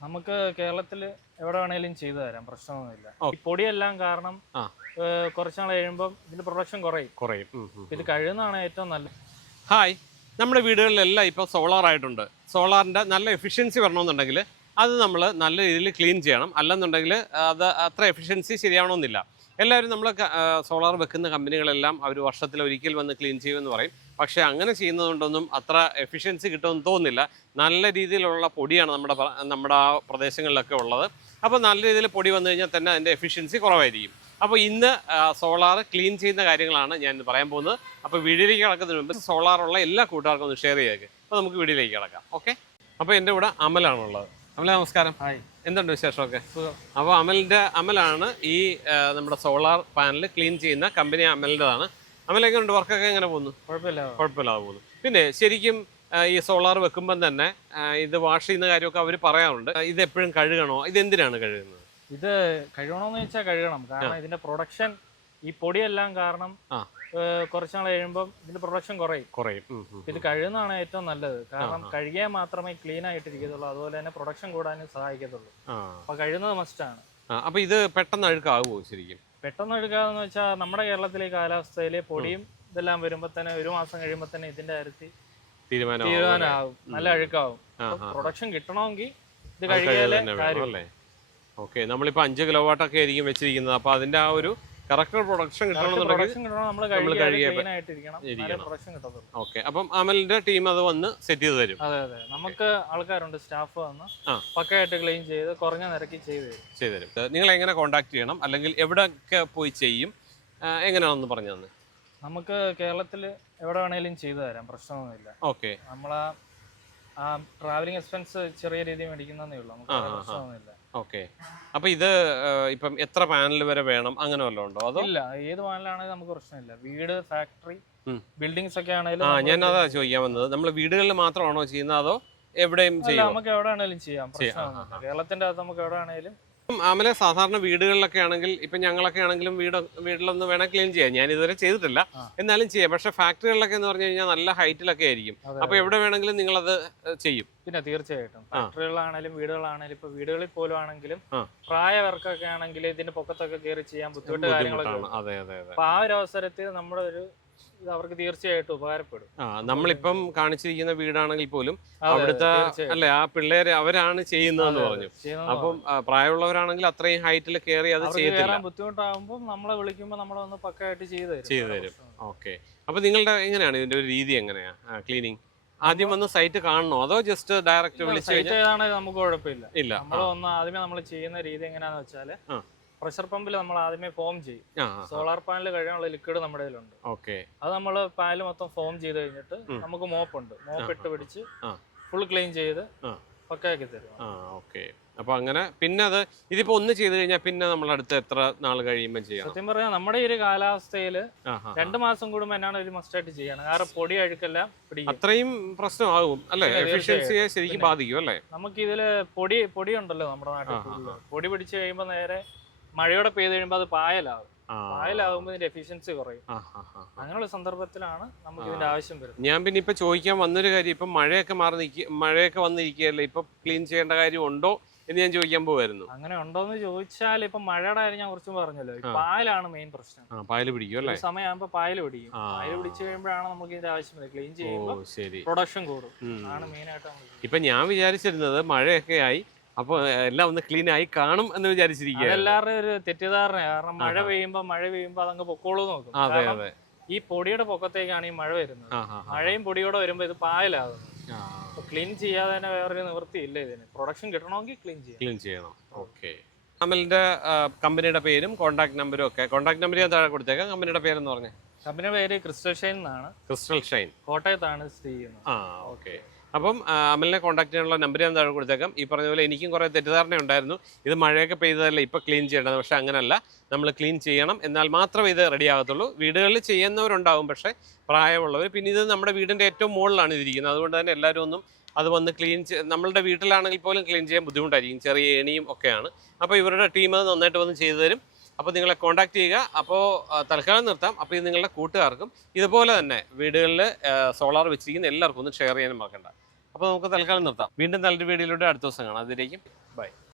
നമുക്ക് കേരളത്തിൽ എവിടെ വേണേലും ചെയ്തു തരാം പ്രശ്നമൊന്നുമില്ല. ഈ പൊടിയെല്ലാം കാരണം ആ. ഏഹ്, കുറച്ച് നാൾ കഴിയുമ്പോൾ ഇതിന്റെ പ്രൊഡക്ഷൻ കുറയും. കുറയും. ഇത് കഴിയുന്നതാണ് ഏറ്റവും നല്ല ഹായ്. നമ്മുടെ വീടുകളിലെല്ലാം ഇപ്പോൾ സോളാർ ആയിട്ടുണ്ട്. സോളാറിന്റെ നല്ല എഫിഷ്യൻസി വരണമെന്നുണ്ടെങ്കിൽ അത് നമ്മൾ നല്ല രീതിയിൽ ക്ലീൻ ചെയ്യണം. അല്ലെന്നുണ്ടെങ്കിൽ അത് അത്ര എഫിഷ്യൻസി ശരിയാവണമെന്നില്ല. എല്ലാവരും നമ്മൾ സോളാർ വെക്കുന്ന കമ്പനികളെല്ലാം അവർ വർഷത്തിൽ ഒരിക്കൽ വന്ന് ക്ലീൻ ചെയ്യുമെന്ന് പറയും. പക്ഷേ അങ്ങനെ ചെയ്യുന്നതുകൊണ്ടൊന്നും അത്ര എഫിഷ്യൻസി കിട്ടുമെന്ന് തോന്നുന്നില്ല. നല്ല രീതിയിലുള്ള പൊടിയാണ് നമ്മുടെ നമ്മുടെ ആ പ്രദേശങ്ങളിലൊക്കെ ഉള്ളത്. അപ്പോൾ നല്ല രീതിയിൽ പൊടി വന്നു കഴിഞ്ഞാൽ തന്നെ അതിന്റെ എഫിഷ്യൻസി കുറവായിരിക്കും. അപ്പോൾ ഇന്ന് സോളാർ ക്ലീൻ ചെയ്യുന്ന കാര്യങ്ങളാണ് ഞാൻ ഇന്ന് പറയാൻ പോകുന്നത്. അപ്പോൾ വീടിലേക്ക് കിടക്കുന്നതിന് മുമ്പ് സോളാറുള്ള എല്ലാ കൂട്ടുകാർക്കും ഒന്ന് ഷെയർ ചെയ്തേക്ക്. അപ്പോൾ നമുക്ക് വീടിലേക്ക് കിടക്കാം. ഓക്കെ അപ്പോൾ എന്റെ കൂടെ അമലാണുള്ളത്. അമല നമസ്കാരം. ഹായ് എന്തുണ്ട് വിശേഷമൊക്കെ? അപ്പോൾ അമലിന്റെ അമലാണ് ഈ നമ്മുടെ സോളാർ പാനൽ ക്ലീൻ ചെയ്യുന്ന കമ്പനി അമലിന്റെതാണ്. അമൽ ഉണ്ട് വർക്കൊക്കെ എങ്ങനെ പോകുന്നു? കുഴപ്പമില്ല. കുഴപ്പമില്ലാതെ പോകുന്നു. പിന്നെ ശരിക്കും ഈ സോളാർ വെക്കുമ്പം തന്നെ ഇത് വാഷ് ചെയ്യുന്ന കാര്യമൊക്കെ അവർ പറയാറുണ്ട്. ഇത് എപ്പോഴും കഴുകണോ? ഇത് എന്തിനാണ് കഴുകുന്നത്? ഇത് കഴുകണോന്ന് വെച്ചാൽ കഴുകണം. കാരണം ഇതിന്റെ പ്രൊഡക്ഷൻ ഈ പൊടിയെല്ലാം കാരണം കുറച്ച് നാൾ കഴിയുമ്പോൾ ഇതിന്റെ പ്രൊഡക്ഷൻ കുറയും. കുറയും. ഇത് കഴുകുന്നതാണ് ഏറ്റവും നല്ലത്. കാരണം കഴുകിയാൽ മാത്രമേ ക്ലീൻ ആയിട്ടിരിക്കത്തുള്ളൂ. അതുപോലെ തന്നെ പ്രൊഡക്ഷൻ കൂടാനും സഹായിക്കത്തുള്ളൂ. അപ്പൊ കഴുകുന്നത് മസ്റ്റാണ് ആണ്. അപ്പൊ ഇത് പെട്ടെന്ന് അഴുക്കാകുമോ ശരിക്കും? പെട്ടെന്ന് എടുക്കാന്ന് വെച്ചാൽ നമ്മുടെ കേരളത്തിലെ കാലാവസ്ഥയിൽ പൊടിയും ഇതെല്ലാം വരുമ്പോ തന്നെ ഒരു മാസം കഴിയുമ്പോ തന്നെ ഇതിന്റെ കാര്യത്തിൽ തീരുമാനം തീരുമാനമാകും നല്ല അഴുക്കാവും. പ്രൊഡക്ഷൻ കിട്ടണമെങ്കിൽ ഇത് അത് കഴുകുക കഴുകിയാലേ തന്നെ വേണം കാര്യം അല്ലേ? ഓക്കെ നമ്മളിപ്പോ അഞ്ച് കിലോ വാട്ടൊക്കെ ആയിരിക്കും വെച്ചിരിക്കുന്നത്. അപ്പൊ അതിന്റെ ആ ഒരു കറക്റ്റ് പ്രൊഡക്ഷൻ കിട്ടണം. ഓക്കെ അപ്പം അമലിന്റെ ടീം അത് വന്ന് സെറ്റ് ചെയ്ത് തരും. അതെ അതെ. നമുക്ക് ആൾക്കാരുണ്ട് സ്റ്റാഫ് വന്ന്. പക്കയായിട്ട് ക്ലീൻ ചെയ്ത് കുറഞ്ഞ നിരക്കി ചെയ്ത് തരും. ചെയ്ത് തരും. നിങ്ങൾ എങ്ങനെ കോൺടാക്ട് ചെയ്യണം? അല്ലെങ്കിൽ എവിടെയൊക്കെ പോയി ചെയ്യും? എങ്ങനെയാണെന്ന് പറഞ്ഞു തന്നെ? നമുക്ക് കേരളത്തിൽ എവിടെ വേണേലും ചെയ്തു തരാം. പ്രശ്നമൊന്നുമില്ല. ഓക്കെ നമ്മളാ ആ ട്രാവലിംഗ് എക്സ്പെൻസ് ചെറിയ രീതിയിൽ മേടിക്കുന്നതേ ഉള്ളൂ. നമുക്ക് ആ, വേറെ ആ, ആ. പ്രശ്നമൊന്നുമില്ല ഓക്കെ. അപ്പൊ ഇത് ഇപ്പം എത്ര പാനൽ വരെ വേണം? അങ്ങനെ വല്ലതും ഉണ്ടോ? അതോ? ഇല്ല ഏത് വാനിലാണെങ്കിലും നമുക്ക് പ്രശ്നമില്ല. വീട് ഫാക്ടറി ഉം. ബിൽഡിങ്സ് ഒക്കെ ആണെങ്കിലും ആ ഞാൻ അതാ ചോദിക്കാൻ വന്നത്. നമ്മൾ വീടുകളിൽ മാത്രമാണോ ചെയ്യുന്നത്? അതോ എവിടെയും അല്ല ചെയ്യുമോ നമുക്ക് എവിടെ ആണെങ്കിലും ചെയ്യാം. ചെയ്യാം. ആ, പ്രശ്നമൊന്നുമില്ല. കേരളത്തിന്റെ അകത്ത് നമുക്ക് എവിടെ വേണേലും ഇപ്പം അമലെ സാധാരണ വീടുകളിലൊക്കെ ആണെങ്കിൽ ഇപ്പൊ ഞങ്ങളൊക്കെ ആണെങ്കിലും വീട് വീട്ടിലൊന്ന് വേണം ക്ലീൻ ചെയ്യാം. ഞാൻ ഇതുവരെ ചെയ്തിട്ടില്ല. എന്നാലും ചെയ്യാം. പക്ഷെ ഫാക്ടറികളിലൊക്കെ എന്ന് പറഞ്ഞു കഴിഞ്ഞാൽ നല്ല ഹൈറ്റിലൊക്കെ ആയിരിക്കും. അപ്പൊ എവിടെ വേണമെങ്കിലും നിങ്ങൾ അത് ചെയ്യും. പിന്നെ തീർച്ചയായിട്ടും. ഫാക്ടറികളാണെങ്കിലും വീടുകളാണെങ്കിലും ഇപ്പൊ വീടുകളിൽ പോലും ആണെങ്കിലും. പ്രായവർക്കൊക്കെ ആണെങ്കിൽ ഇതിന്റെ പൊക്കത്തൊക്കെ കയറി ചെയ്യാൻ ബുദ്ധിമുട്ട് കാര്യങ്ങളൊക്കെ ബുദ്ധിമുട്ടാണ് അതെ അതെ അതെ. അപ്പൊ ആ ഒരു അവസരത്തിൽ നമ്മുടെ ഒരു ഇത് അവർക്ക് തീർച്ചയായിട്ടും ഉപകാരപ്പെടും. ആ നമ്മളിപ്പം കാണിച്ചിരിക്കുന്ന വീടാണെങ്കിൽ പോലും അവിടുത്തെ അല്ലെ ആ പിള്ളേര് അവരാണ് ചെയ്യുന്നതെന്ന് പറഞ്ഞു. അപ്പം പ്രായമുള്ളവരാണെങ്കിൽ അത്രയും ഹൈറ്റിൽ കയറി അത് ചെയ്തില്ല ബുദ്ധിമുട്ടാകുമ്പോൾ നമ്മളെ വിളിക്കുമ്പോൾ നമ്മളെ ഒന്ന് പക്കായിട്ട് ചെയ്തു തരും. ചെയ്തു തരും. ഓക്കെ. അപ്പൊ നിങ്ങളുടെ എങ്ങനെയാണ് ഇതിന്റെ ഒരു രീതി എങ്ങനെയാ ക്ലീനിങ് ആദ്യം ഒന്ന് സൈറ്റ് കാണണോ? അതോ ജസ്റ്റ് ഡയറക്റ്റ് വിളിച്ചു നമുക്ക് കുഴപ്പമില്ല. ഇല്ല. നമ്മൾ ഒന്ന് ആദ്യമേ നമ്മൾ ചെയ്യുന്ന രീതി എങ്ങനെയാന്ന് വെച്ചാൽ. പ്രഷർ പമ്പിൽ നമ്മൾ ആദ്യമേ ഫോം ചെയ്യും. സോളാർ പാനൽ കഴിയാനുള്ള ലിക്വിഡ് നമ്മുടെ കയ്യിലുണ്ട്. ഓക്കെ. അത് നമ്മൾ പാനൽ മൊത്തം ഫോം ചെയ്ത് കഴിഞ്ഞിട്ട് നമുക്ക് മോപ്പ് ഉണ്ട്. മോപ്പ് ഇട്ട് പിടിച്ച് ഫുൾ ക്ലീൻ ചെയ്ത്. പക്കയാക്കി തരും. ഓക്കെ. അപ്പൊ അങ്ങനെ പിന്നെ അത് ഇതിപ്പോ ഒന്ന് ചെയ്ത് കഴിഞ്ഞാൽ പിന്നെ നമ്മൾ അടുത്ത് എത്ര നാൾ കഴിയുമ്പോൾ ചെയ്യാം? സത്യം പറഞ്ഞാൽ നമ്മുടെ ഈ ഒരു കാലാവസ്ഥയിൽ. രണ്ട് മാസം കൂടുമ്പോൾ എന്നാണ് ഒരു മസ്റ്റായിട്ട് ചെയ്യണം കാരണം പൊടി അഴുക്കെല്ലാം പിടിക്കും. അത്രയും പ്രശ്നമാകും അല്ലെ? എഫിഷ്യൻസിയെ ശരിക്കും. ബാധിക്കും അല്ലേ? നമുക്ക് ഇതിൽ പൊടി പൊടി ഉണ്ടല്ലോ നമ്മുടെ നാട്ടിൽ. പൊടി പിടിച്ചു കഴിയുമ്പോൾ നേരെ മഴയോടെ പെയ്ത് കഴിയുമ്പോൾ അത് പായലാവും. ആ, പായലാകുമ്പോൾ ഇതിന്റെ എഫിഷ്യൻസി കുറയും. അങ്ങനെയുള്ള സന്ദർഭത്തിലാണ് നമുക്ക് ഇതിന്റെ ആവശ്യം വരുന്നത്. ഞാൻ പിന്നെ ഇപ്പൊ ചോദിക്കാൻ വന്നൊരു കാര്യം ഇപ്പൊ മഴയൊക്കെ മാറി നിൽക്കുക മഴയൊക്കെ വന്നിരിക്കുകയല്ലേ? ഇപ്പൊ ക്ലീൻ ചെയ്യേണ്ട കാര്യം ഉണ്ടോ എന്ന് ഞാൻ ചോദിക്കാൻ പോവായിരുന്നു. അങ്ങനെ ഉണ്ടോന്ന് ചോദിച്ചാൽ ഇപ്പൊ മഴയുടെ കാര്യം ഞാൻ കുറച്ചും പറഞ്ഞല്ലോ. പായലാണ് മെയിൻ പ്രശ്നം. പായൽ പായൽ പിടിക്കും അല്ലേ? സമയമാകുമ്പോ പായൽ പിടിക്കും. പായൽ പിടിച്ചു കഴിയുമ്പോഴാണ് നമുക്ക് ഇതിന്റെ ആവശ്യം വരുന്നത്. ക്ലീൻ ചെയ്യുമ്പോൾ പ്രൊഡക്ഷൻ കൂടും. ആണ് മെയിൻ ആയിട്ട് ഇപ്പൊ ഞാൻ വിചാരിച്ചിരുന്നത് മഴയൊക്കെ ആയി അപ്പൊ എല്ലാം ഒന്ന് ക്ലീൻ ആയി കാണും എന്ന് വിചാരിച്ചിരിക്കുക എല്ലാവരുടെ ഒരു തെറ്റിദ്ധാരണ കാരണം മഴ. പെയ്യുമ്പോ മഴ പെയ്യുമ്പോ അതങ്ങ് പൊക്കോളൂ നോക്കും. അതെ അതെ. ഈ പൊടിയുടെ പൊക്കത്തേക്കാണ് ഈ മഴ വരുന്നത്. മഴയും പൊടിയോടെ വരുമ്പോ ഇത് പായലാകുന്നു. ക്ലീൻ ചെയ്യാതെ തന്നെ വേറൊരു നിവൃത്തിയില്ല ഇതിന്. പ്രൊഡക്ഷൻ കിട്ടണമെങ്കിൽ ക്ലീൻ ചെയ്യാം ക്ലീൻ ചെയ്യണം. ഓക്കെ അമലിന്റെ കമ്പനിയുടെ പേരും കോൺടാക്ട് നമ്പരും ഒക്കെ. കോൺടാക്ട് നമ്പർ ഞാൻ താഴെ കൊടുത്തേക്കാം. കമ്പനിയുടെ പേരെന്ന് പറഞ്ഞേ. കമ്പനിയുടെ പേര് ക്രിസ്റ്റൽ ഷൈൻ എന്നാണ്. Crystal Shine. കോട്ടയത്താണ് സ്ഥിതി ചെയ്യുന്നത്. ആ ഓക്കെ അപ്പം അമലിനെ കോൺടാക്ട് ചെയ്യാനുള്ള നമ്പർ ഞാൻ താഴെ കൊടുത്തേക്കാം. ഈ പറഞ്ഞ പോലെ എനിക്കും കുറേ തെറ്റിദ്ധാരണ ഉണ്ടായിരുന്നു. ഇത് മഴയൊക്കെ പെയ്തതല്ലേ ഇപ്പോൾ ക്ലീൻ ചെയ്യേണ്ടത്? പക്ഷേ അങ്ങനല്ല. നമ്മൾ ക്ലീൻ ചെയ്യണം. എന്നാൽ മാത്രമേ ഇത് റെഡി ആകത്തുള്ളൂ. വീടുകളിൽ ചെയ്യുന്നവരുണ്ടാവും. പക്ഷേ പ്രായമുള്ളവർ പിന്നെ ഇത് നമ്മുടെ വീടിന്റെ ഏറ്റവും മുകളിലാണ് ഇതിരിക്കുന്നത്. അതുകൊണ്ട് തന്നെ എല്ലാവരും ഒന്നും അത് വന്ന് ക്ലീൻ നമ്മളുടെ വീട്ടിലാണെങ്കിൽ പോലും ക്ലീൻ ചെയ്യാൻ ബുദ്ധിമുട്ടായിരിക്കും. ചെറിയ ഏണിയും ഒക്കെയാണ്. അപ്പോൾ ഇവരുടെ ടീം അത് നന്നായിട്ട് വന്ന് ചെയ്തു തരും. അപ്പോൾ നിങ്ങളെ കോൺടാക്ട് ചെയ്യുക. അപ്പോൾ തൽക്കാലം നിർത്താം. അപ്പോൾ ഇത് നിങ്ങളുടെ കൂട്ടുകാർക്കും ഇതുപോലെ തന്നെ വീടുകളിൽ സോളാർ വെച്ചിരിക്കുന്ന എല്ലാവർക്കും ഒന്ന് ഷെയർ ചെയ്യാനും മറക്കണ്ട. അപ്പോൾ നമുക്ക് തൽക്കാലം നിർത്താം. വീണ്ടും നല്ലൊരു വീഡിയോയിലൂടെ അടുത്ത ദിവസം കാണാം. അതിലേക്കും ബൈ